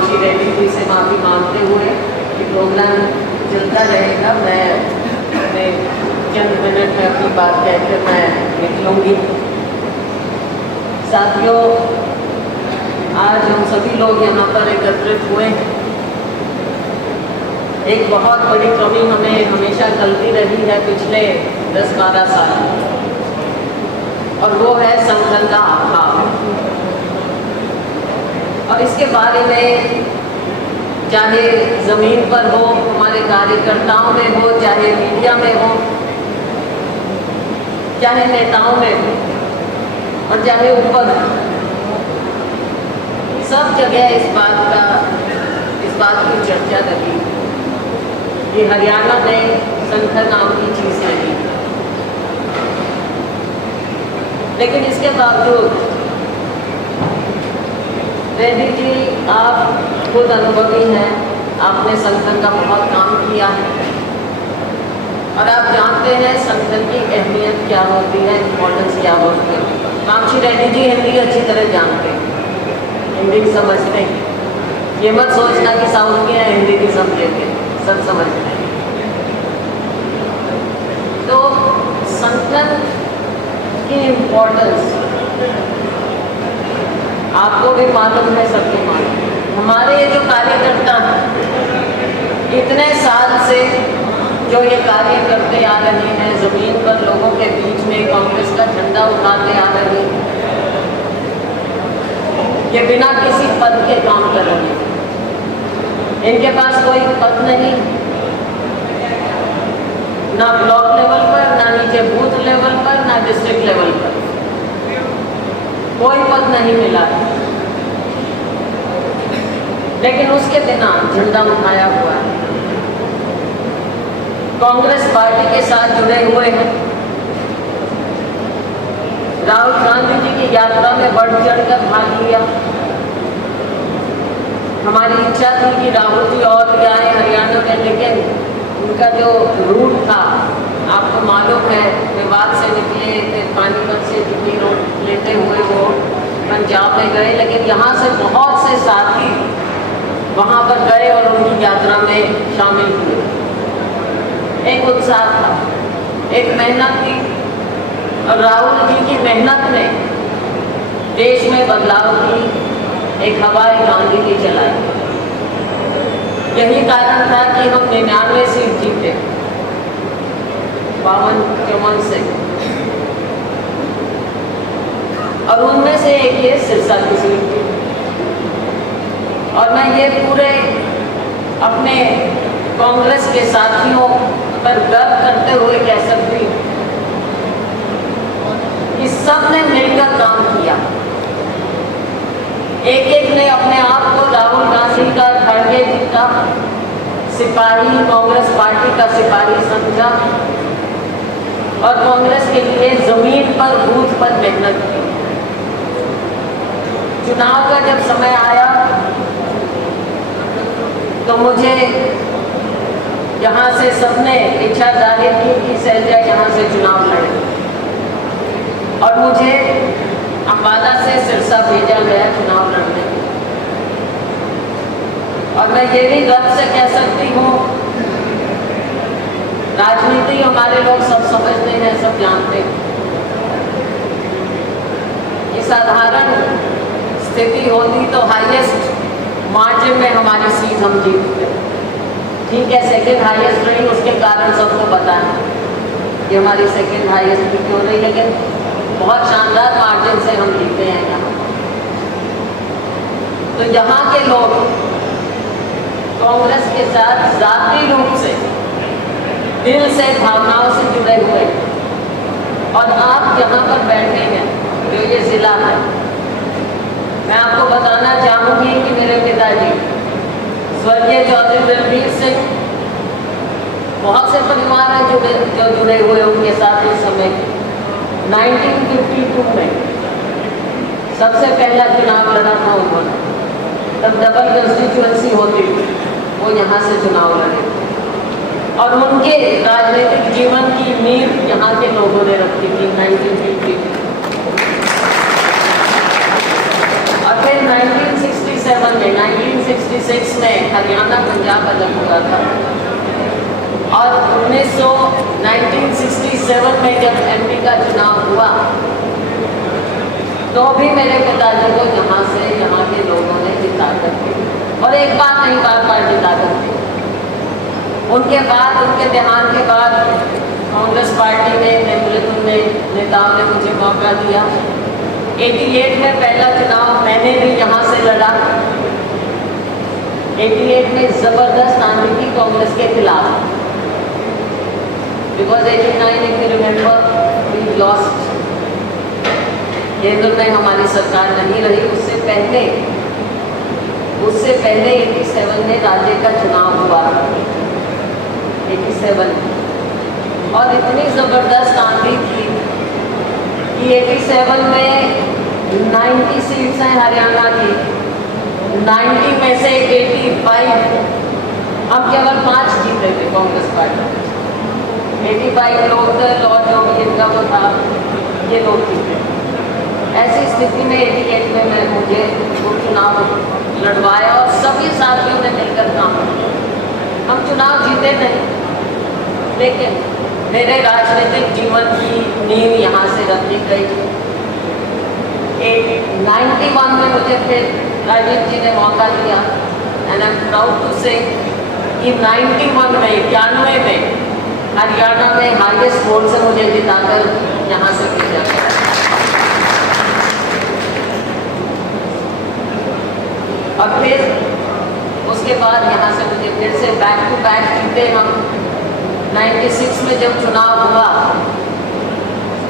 कामशी रेड्डी जी से माफ़ी मांगते हुए कि प्रोग्राम चलता रहेगा, मैं अपने चंद मिनट में अपनी बात कहकर मैं निकलूँगी। साथियों, आज हम सभी लोग यहाँ पर एकत्रित हुए। एक बहुत बड़ी कमी हमें हमेशा खलती रही है पिछले 10-12 साल, और वो है संगठन का अभाव। और इसके बारे में चाहे ज़मीन पर हो, हमारे कार्यकर्ताओं में हो, चाहे मीडिया में हो, चाहे नेताओं में हो, और चाहे ऊपर, सब जगह इस बात की चर्चा रही कि हरियाणा में संगठन नाम की चीज़ नहीं। लेकिन इसके बावजूद रेड्डी जी, आप खुद अनुभवी हैं, आपने संगठन का बहुत काम किया है और आप जानते हैं संगठन की अहमियत क्या होती है, इम्पोर्टेंस क्या होती है। कामशी रेड्डी जी हिंदी अच्छी तरह जानते हैं, हिंदी समझते हैं। ये मत सोचना कि साउथ के हैं हिंदी नहीं समझेंगे, सब समझते हैं। तो संगठन की इम्पोर्टेंस आपको भी मालूम है, सबको मालूम है। हमारे ये जो कार्यकर्ता हैं, इतने साल से जो ये कार्य करते आ रहे हैं, ज़मीन पर लोगों के बीच में कांग्रेस का झंडा उठाते आ रहे हैं, ये बिना किसी पद के काम कर रहे हैं। इनके पास कोई पद नहीं, ना ब्लॉक लेवल पर, ना नीचे बूथ लेवल पर, ना डिस्ट्रिक्ट लेवल पर, कोई पद नहीं मिला है। लेकिन उसके बिना झंडा उठाया हुआ है, कांग्रेस पार्टी के साथ जुड़े हुए हैं। राहुल गांधी जी की यात्रा में बढ़ चढ़कर भाग लिया। हमारी इच्छा थी कि राहुल जी और भी आए हरियाणा में, लेकिन उनका जो रूट था आपको मालूम है, मेवात से निकले, फिर पानीपत से दिल्ली रोड लेते हुए वो पंजाब में गए। लेकिन यहाँ से बहुत से साथी वहाँ पर गए और उनकी यात्रा में शामिल हुए। एक उत्साह था, एक मेहनत थी, और राहुल जी की मेहनत ने देश में बदलाव की एक हवाई गांधी की चलाई। यही कारण था कि हम 99 सीट जीते, 52-54 से, और उनमें से एक ये सिरसा की सीट थी। और मैं ये पूरे अपने कांग्रेस के साथियों पर गर्व करते हुए कह सकती हूँ कि सब ने मिलकर काम किया। एक एक ने अपने आप को राहुल गांधी का, खड़गे जी का सिपाही, कांग्रेस पार्टी का सिपाही समझा और कांग्रेस के लिए जमीन पर, बूथ पर मेहनत की। चुनाव का जब समय आया तो मुझे यहाँ से सबने इच्छा जाहिर की कि शैलजा यहाँ से चुनाव लड़े, और मुझे अम्बाला से सिरसा भेजा गया चुनाव लड़ने। और मैं ये भी गर्व से कह सकती हूँ, राजनीति हमारे लोग सब समझते हैं, सब जानते हैं। ये साधारण स्थिति होती तो हाईएस्ट मार्जिन में हमारी सीट हम जीतते। ठीक है, सेकंड हाईएस्ट रही, उसके कारण सबको पता है कि हमारी सेकंड हाईएस्ट भी क्यों रही, लेकिन बहुत शानदार मार्जिन से हम जीते हैं यहाँ। तो यहाँ के लोग कांग्रेस के साथ ज़ाती रूप से, दिल से, भावनाओं से जुड़े हुए। और आप यहाँ पर बैठे हैं, जो ये जिला है, मैं आपको बताना चाहूँगी कि मेरे पिताजी स्वर्गीय चौधरी बलबीर सिंह, बहुत से परिवार हैं जो जुड़े हुए उनके साथ इस समय 1952 में सबसे पहला चुनाव लड़ा था उन्होंने, तब डबल कंस्टिट्यूएंसी होती थी, वो यहाँ से चुनाव लड़े और उनके राजनीतिक जीवन की नींव यहाँ के लोगों ने रखी थी 1950। और फिर 1967 में 1966 में हरियाणा पंजाब अलग हुआ था और 1967 में जब एमपी का चुनाव हुआ तो भी मेरे पिताजी को यहाँ से यहाँ के लोगों ने जिता कर दी, और एक बार नहीं बार जिता कर दी। उनके बाद, उनके देहांत के बाद कांग्रेस पार्टी ने, नेतृत्व में नेताओं ने मुझे मौका दिया। 88 में पहला चुनाव मैंने भी यहाँ से लड़ा। 88 में जबरदस्त आंधी थी कांग्रेस के खिलाफ, because 89 if you remember we lost, केंद्र में हमारी सरकार नहीं रही। उससे पहले 87 में राज्य का चुनाव हुआ, 87, और इतनी जबरदस्त आंधी थी कि 87 में 90 सीट्स हैं हरियाणा की, 90 में से 85 हम केवल 5 जीते थे कांग्रेस पार्टी। 85 लोग थे, और जो भी इनका वो था ये लोग जीते। ऐसी स्थिति में 88 में मुझे वो चुनाव लड़वाया और सभी साथियों ने मिलकर काम किया। हम चुनाव जीते नहीं, लेकिन मेरे राजनीतिक जीवन की नींव यहाँ से रखी गई। 91 में मुझे फिर राजीव जी ने मौका दिया, and I am proud to say कि 91 में 91 में हरियाणा में हाईएस्ट वोट से मुझे जिताकर यहाँ से भेजा गया। और फिर उसके बाद यहाँ से मुझे फिर से बैक टू बैक जीते हम। 96 में जब चुनाव हुआ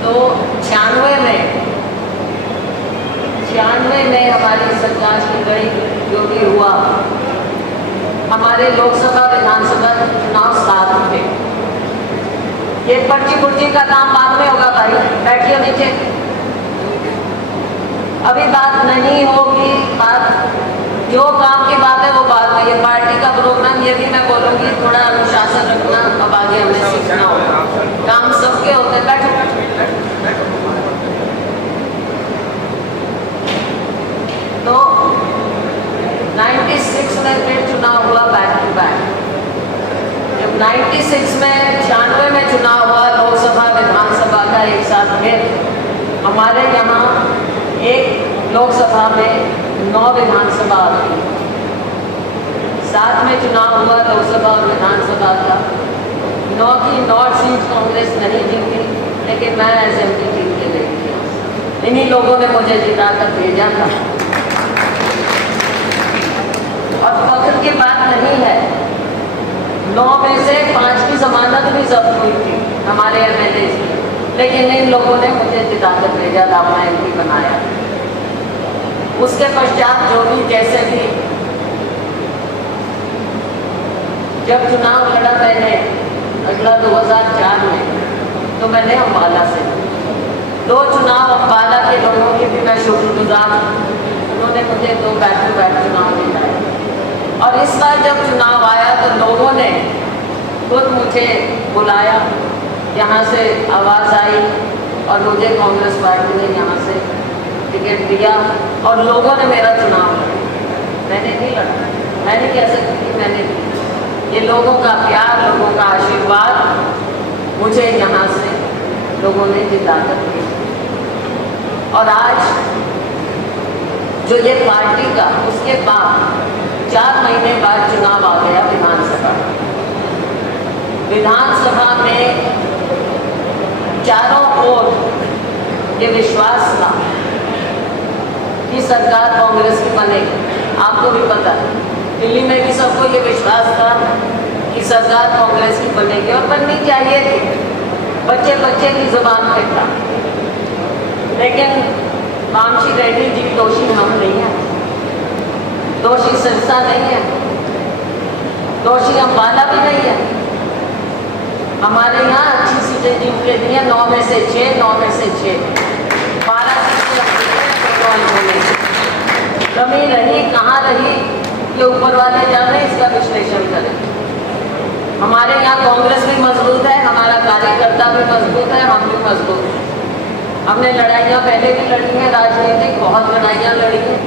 तो 96 में हमारी सरकार की गई, जो भी हुआ। हमारे लोकसभा विधानसभा चुनाव साथ थे। ये पर्ची पुर्ची का काम बाद में होगा भाई, बैठिए नीचे। अभी बात नहीं होगी, बात जो काम की बात है वो बात में। ये पार्टी का प्रोग्राम, ये भी मैं बोलूँगी, थोड़ा अनुशासन रखना, अब आगे हमें सीखना होगा। काम सबके होते हैं, बैठो। तो 96 में फिर चुनाव हुआ बैक टू बैक। जब 96 में 96 में चुनाव हुआ लोकसभा विधानसभा का एक साथ, फिर हमारे यहाँ एक लोकसभा में 9 विधानसभा आती, साथ में चुनाव हुआ लोकसभा और विधानसभा का। 9 की 9 सीट कांग्रेस नहीं जीती, लेकिन मैं असेंबली जीत के गई थी। इन्हीं लोगों ने मुझे जिता कर भेजा था। और फख्र की बात नहीं है, 9 में से 5 की जमानत भी जब्त हुई थी हमारे एमएलए की, लेकिन इन लोगों ने मुझे जिता कर भेजा था, अपना एमपी बनाया। उसके पश्चात जो भी जैसे भी जब चुनाव लड़ा मैंने अगला 2004 में, तो मैंने अम्बाला से 2 चुनाव, अम्बाला के लोगों की भी मैं शुक्रगुजार हूँ। उन्होंने मुझे 2 बैक टू बैक चुनाव दिलाए। और इस बार जब चुनाव आया तो लोगों ने खुद मुझे बुलाया, यहाँ से आवाज़ आई और मुझे कांग्रेस पार्टी ने यहाँ से टिकट दिया और लोगों ने मेरा चुनाव लड़ा। मैंने नहीं लड़ा, मैं नहीं कह सकती कि मैंने, ये लोगों का प्यार, लोगों का आशीर्वाद मुझे यहाँ से लोगों ने जिता कर दिया। और आज जो ये पार्टी का, उसके बाद 4 महीने बाद चुनाव आ गया विधानसभा। विधानसभा में चारों ओर ये विश्वास था कि सरकार कांग्रेस की बनेगी। आपको भी पता है, दिल्ली में भी सबको ये विश्वास था कि सरकार कांग्रेस की बनेगी, और बननी चाहिए थी, बच्चे बच्चे की जुबान पे था। लेकिन कामशी रेड्डी जी दोषी हम नहीं हैं, दोषी सिरसा नहीं है, दोषी अम्बाला भी नहीं है। हमारे यहाँ अच्छी सीटें जीत के दी हैं, 9 में से 6, 9 में से 6, 12 सीटें कमी रही, कहाँ रही, ये ऊपर वाले जाने, इसका विश्लेषण करें। हमारे यहाँ कांग्रेस भी मजबूत है, हमारा कार्यकर्ता भी मजबूत है, हम भी मजबूत हैं। हमने लड़ाइयाँ पहले भी लड़ी हैं, राजनीतिक बहुत लड़ाइयाँ लड़ी हैं,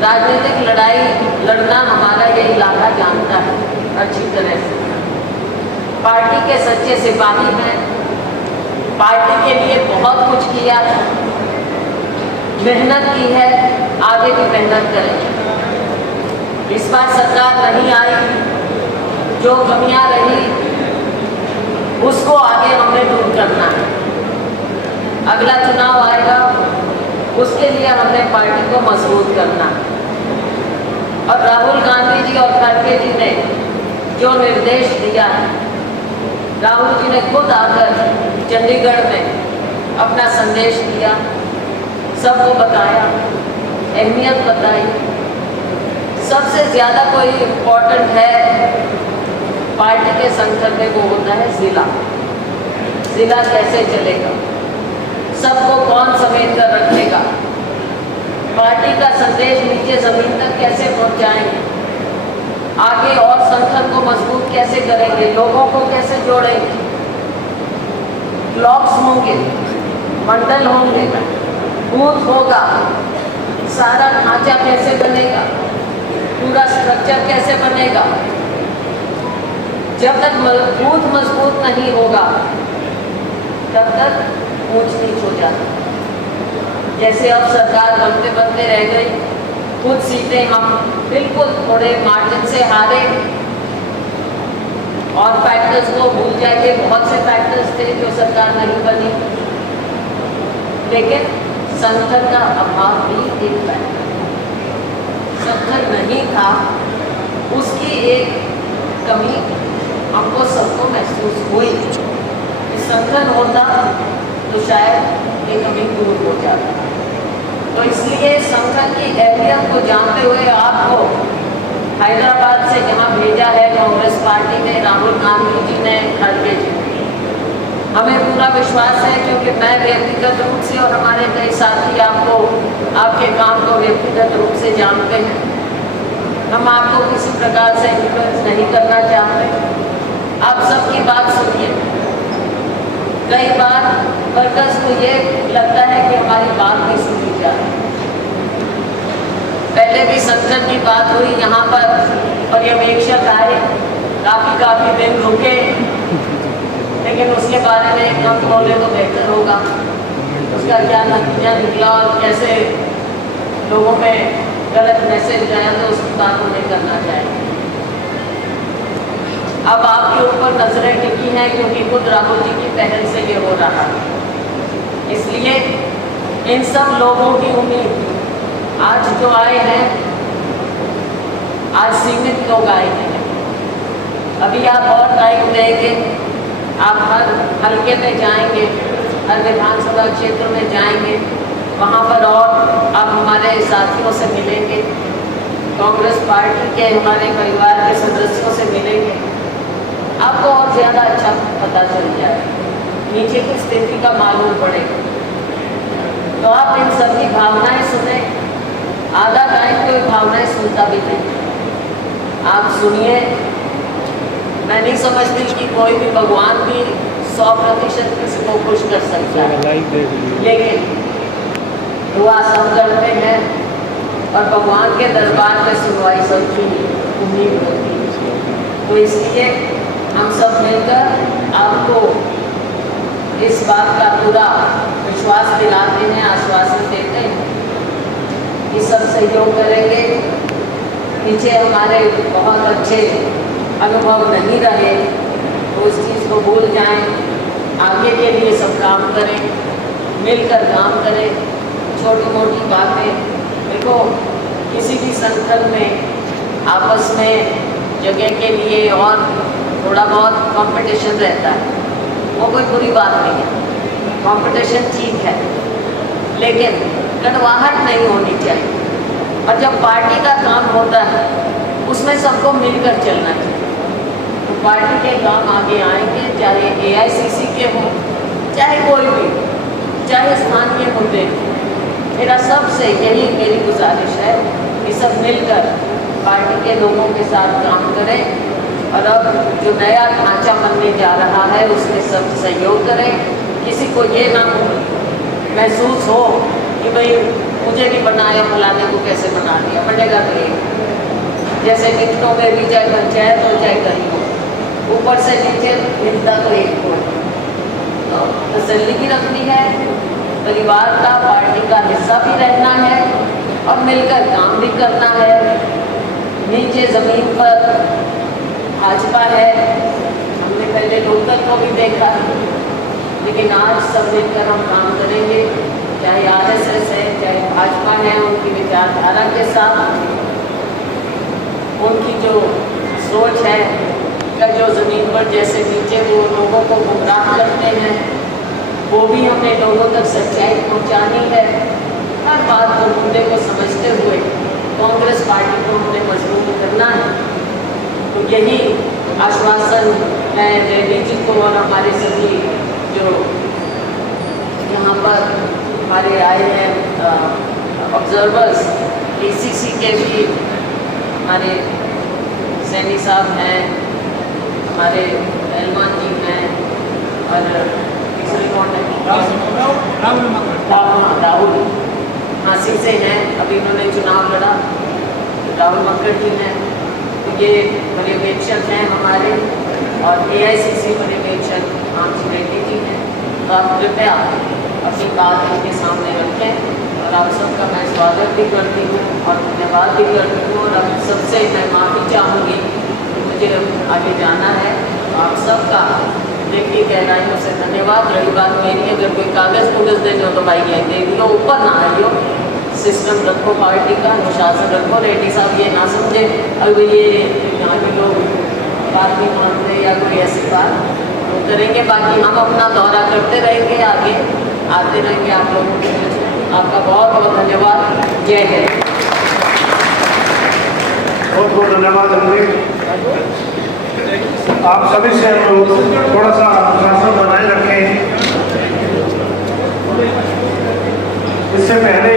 राजनीतिक लड़ाई लड़ना हमारा ये इलाका जानता है अच्छी तरह से। पार्टी के सच्चे सिपाही हैं, पार्टी के लिए बहुत कुछ किया, मेहनत की है, आगे भी मेहनत करेंगे। इस बार सरकार नहीं आई, जो कमियां रही उसको आगे हमने दूर करना है। अगला चुनाव आएगा, उसके लिए हमने पार्टी को मजबूत करना है। और राहुल गांधी जी और खड़गे जी ने जो निर्देश दिया है, राहुल जी ने खुद आकर चंडीगढ़ में अपना संदेश दिया, सबको बताया, अहमियत बताई। सबसे ज़्यादा कोई इम्पोर्टेंट है पार्टी के संगठन में, वो होता है जिला। जिला कैसे चलेगा, सबको कौन समेट कर रखेगा, पार्टी का संदेश नीचे जमीन तक कैसे पहुंचाएंगे, आगे और संगठन को मजबूत कैसे करेंगे, लोगों को कैसे जोड़ेंगे, ब्लॉक्स होंगे, मंडल होंगे, बूथ होगा, सारा ढांचा कैसे बनेगा, पूरा स्ट्रक्चर कैसे बनेगा। जब तक बूथ मजबूत नहीं होगा तब तक ऊंच नीच हो जाता। जैसे अब सरकार बनते बनते रह गई, कुछ सीटें हम बिल्कुल थोड़े मार्जिन से हारे और फैक्टर्स को भूल जाएंगे। बहुत से फैक्टर्स थे जो सरकार नहीं बनी, लेकिन संगठन का अभाव भी एक फैक्टर। संगठन नहीं था, उसकी एक कमी हमको सबको महसूस हुई। संगठन होता तो शायद ये कमी दूर हो जाता। तो इसलिए संगठन की अहमियत को जानते हुए आपको हैदराबाद से यहाँ भेजा है कांग्रेस पार्टी ने, राहुल गांधी जी ने, खड़गे जी ने। हमें पूरा विश्वास है, क्योंकि मैं व्यक्तिगत रूप से और हमारे कई साथी आपको, आपके काम को व्यक्तिगत रूप से जानते हैं। हम आपको किसी प्रकार से इन्फ्लुएंस नहीं करना चाहते। आप सबकी बात सुनिए। कई बार वर्कर्स को ये लगता है कि हमारी बात नहीं सुनी जा रही। पहले भी संगठन की बात हुई यहाँ पर, पर्यवेक्षक आए, काफ़ी दिन रुके, लेकिन उसके बारे में कम बोले तो बेहतर होगा। उसका क्या नतीजा निकला और कैसे लोगों में गलत मैसेज गया, तो उसकी बात नहीं करना चाहिए। अब आपके ऊपर नजरें टिकी हैं, क्योंकि खुद राहुल जी की पहल से ये हो रहा है। इसलिए इन सब लोगों की उम्मीद, आज जो आए हैं, आज सीमित लोग आए हैं। अभी आप और टाइम देंगे, आप हर हल्के में जाएंगे, हर विधानसभा क्षेत्र में जाएंगे, वहाँ पर और आप हमारे साथियों से मिलेंगे, कांग्रेस पार्टी के हमारे परिवार के सदस्यों से मिलेंगे। आपको और ज़्यादा अच्छा पता चल जाए, नीचे की स्थिति का मालूम पड़ेगा। तो आप इन सब की भावनाएं सुने। आधा टाइम कोई भावनाएं सुनता भी नहीं, आप सुनिए। मैं नहीं समझती कि कोई भी भगवान भी 100% किसी को खुश कर सकता है, लेकिन दुआ सब करते हैं और भगवान के दरबार में सुनवाई सबकी उम्मीद होती है। तो इसलिए हम सब मिलकर आपको इस बात का पूरा विश्वास दिलाते हैं, आश्वासन देते हैं कि सब सहयोग करेंगे। पीछे हमारे बहुत अच्छे अनुभव नहीं रहे, तो उस चीज़ को भूल जाएं, आगे के लिए सब काम करें, मिलकर काम करें। छोटी मोटी बातें देखो, किसी भी संगठन में आपस में जगह के लिए और थोड़ा बहुत कंपटीशन रहता है, वो कोई बुरी बात नहीं है, कंपटीशन ठीक है, लेकिन कटवाहट नहीं होनी चाहिए। और जब पार्टी का काम होता है उसमें सबको मिलकर चलना चाहिए। तो पार्टी के काम आगे आएंगे, चाहे AICC के हों, चाहे कोई भी, चाहे स्थानीय मुद्दे। मेरा सबसे यही मेरी गुजारिश है कि सब मिलकर पार्टी के लोगों के साथ काम करें और अब जो नया ढांचा बनने जा रहा है उसमें सब सहयोग करें। किसी को ये ना महसूस हो कि भाई मुझे नहीं बनाया, फलाने को कैसे बना दिया, बनेगा तो एक। जैसे टिकटों में भी चाहे पंचायत हो चाहे कहीं हो, ऊपर से नीचे मिलता तो एक को। तो तसल्ली भी रखनी है, परिवार का पार्टी का हिस्सा भी रहना है और मिलकर काम भी करना है। नीचे ज़मीन पर भाजपा है, हमने पहले लोकदल को भी देखा, लेकिन आज सब मिलकर हम काम करेंगे, चाहे आरएसएस है चाहे भाजपा है, उनकी विचारधारा के साथ, उनकी जो सोच है या जो ज़मीन पर जैसे नीचे वो लोगों को गुमराह करते हैं, वो भी हमें लोगों तक सच्चाई पहुंचानी है। हर बात को, मुद्दे को समझते हुए कांग्रेस पार्टी को हमने मजबूत करना है। तो यही आश्वासन है रेड्डी जी को और हमारे सभी जो यहाँ पर हमारे आए हैं ऑब्जर्वर्स, ACC के भी हमारे सैनी साहब हैं, हमारे एलमान जी हैं और तीसरे कौन है, राहुल झांसी से हैं, अभी इन्होंने चुनाव लड़ा, राहुल मक्कड़ जी हैं। तो ये पर्यवेक्षक हैं हमारे, और AICC पर्यवेक्षक आमची रेड्डी जी हैं। तो आप कृपया अपनी बात इनके सामने रखें और आप सबका मैं स्वागत भी करती हूँ और धन्यवाद भी करती हूँ। और अब सबसे मैं माफ़ी चाहूँगी, मुझे आगे जाना है, तो आप सबका दिल की गहराइयों से धन्यवाद। रही बात मेरी, अगर कोई कागज़ पुगज़ दे दो तो भाई ये दे दियो, ऊपर ना आइयो, सिस्टम रखो पार्टी का, अनुशासन रखो। रेड्डी साहब ये ना समझे अब ये यहाँ के लोग बात नहीं मानते या कोई ऐसी बात तो करेंगे। बाकी हम अपना दौरा करते रहेंगे, आगे आते रहेंगे आप लोगों के बीच। आपका बहुत बहुत धन्यवाद। जय हिंद। बहुत बहुत धन्यवाद रणवीर। आप सभी से हम लोग थोड़ा सा अनुशासन बनाए रखें। इससे पहले